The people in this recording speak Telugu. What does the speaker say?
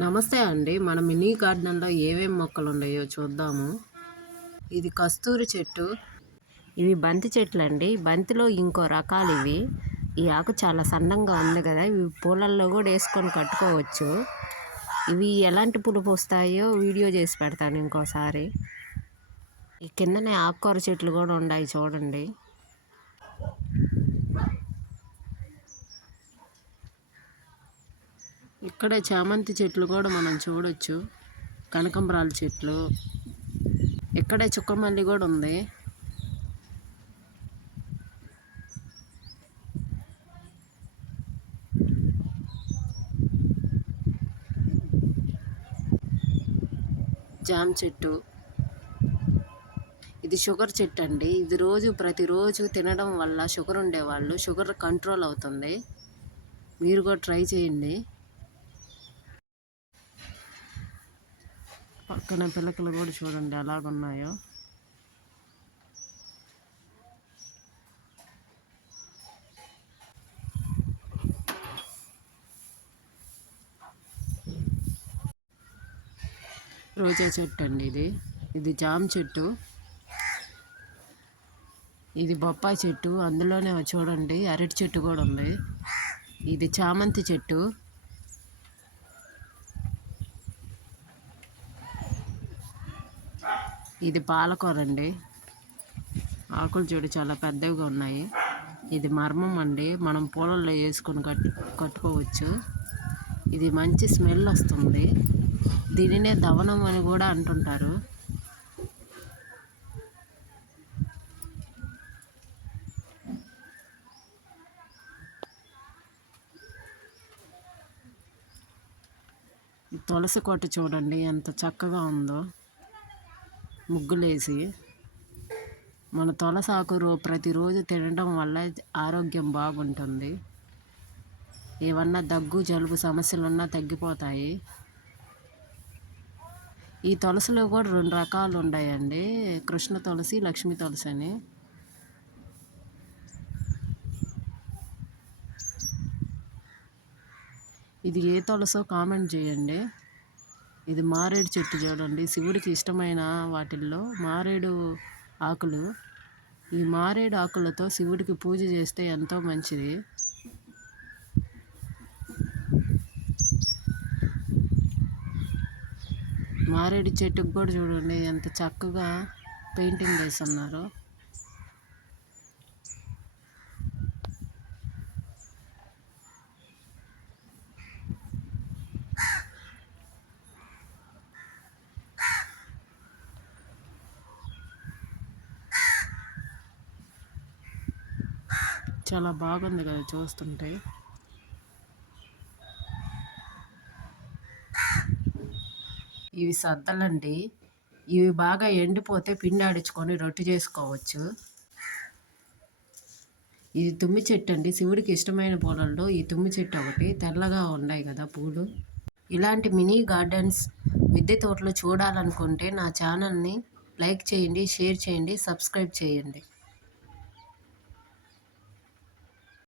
నమస్తే అండి. మన మినీ గార్డెన్‌లో ఏమేం మొక్కలున్నాయో చూద్దాము. ఇది కస్తూరి చెట్టు. ఇవి బంతి చెట్లండి. బంతిలో ఇంకో రకాలివి. ఈ ఆకు చాలా సన్నంగా ఉంది గదా! ఇవి పూలల్లో గూడా యేసుకొని కట్టుకోవచ్చు. ఇవి ఎలాంటి పూస్తాయో వీడియో చేసి పెడతాను ఇంకోసారి. ఈ కిందనే ఆకుకూర చెట్లు గూడా ఉన్నాయి చూడండి. ఇక్కడే చామంతి చెట్లు కూడా మనం చూడొచ్చు. కనకంబరాల చెట్లు. ఇక్కడే చుక్కమల్లి కూడా ఉంది. జామ చెట్టు. ఇది షుగర్ చెట్టు అండి. ఇది ప్రతిరోజు తినడం వల్ల షుగర్ ఉండేవాళ్ళు షుగర్ కంట్రోల్ అవుతుంది. మీరు కూడా ట్రై చేయండి. పక్కన పిలకలు కూడా చూడండి ఎలాగున్నాయో. రోజా చెట్టు అండి ఇది జామ చెట్టు. ఇది బొప్పాయి చెట్టు. అందులోనే చూడండి అరటి చెట్టు కూడా ఉంది. ఇది చామంతి చెట్టు. ఇది పాలకూర అండి. ఆకులు చూడు చాలా పెద్దవిగా ఉన్నాయి. ఇది మర్మం అండి. మనం పూలల్లో వేసుకొని కట్టుకోవచ్చు. ఇది మంచి స్మెల్ వస్తుంది. దీనినే దవనం అని కూడా అంటుంటారు. తులసి కోట చూడండి ఎంత చక్కగా ఉందో. ముగ్గులేసి మన తులసాకు ప్రతిరోజు తినడం వల్ల ఆరోగ్యం బాగుంటుంది. ఏమన్నా దగ్గు జలుబు సమస్యలున్నా తగ్గిపోతాయి. ఈ తులసిలో కూడా 2 రకాలు ఉన్నాయండి. కృష్ణ తులసి, లక్ష్మీ తులసి అని. ఇది ఏ తులసో కామెంట్ చేయండి. ఇది మారేడు చెట్టు చూడండి. శివుడికి ఇష్టమైన వాటిల్లో మారేడు ఆకులు. ఈ మారేడు ఆకులతో శివుడికి పూజ చేస్తే ఎంతో మంచిది. మారేడు చెట్టుకు కూడా చూడండి ఎంత చక్కగా పెయింటింగ్ వేస్తున్నారు. చాలా బాగుంది కదా చూస్తుంటే. ఇవి సద్దలండి. ఇవి బాగా ఎండిపోతే పిండి ఆడించుకొని రొట్టె చేసుకోవచ్చు. ఇది తుమ్మి చెట్టు అండి. శివుడికి ఇష్టమైన పూలల్లో ఈ తుమ్మి చెట్టు ఒకటి. తెల్లగా ఉన్నాయి కదా పూలు. ఇలాంటి మినీ గార్డెన్స్ మిద్దె తోటలు చూడాలనుకుంటే నా ఛానల్ని లైక్ చేయండి, షేర్ చేయండి, సబ్స్క్రైబ్ చేయండి.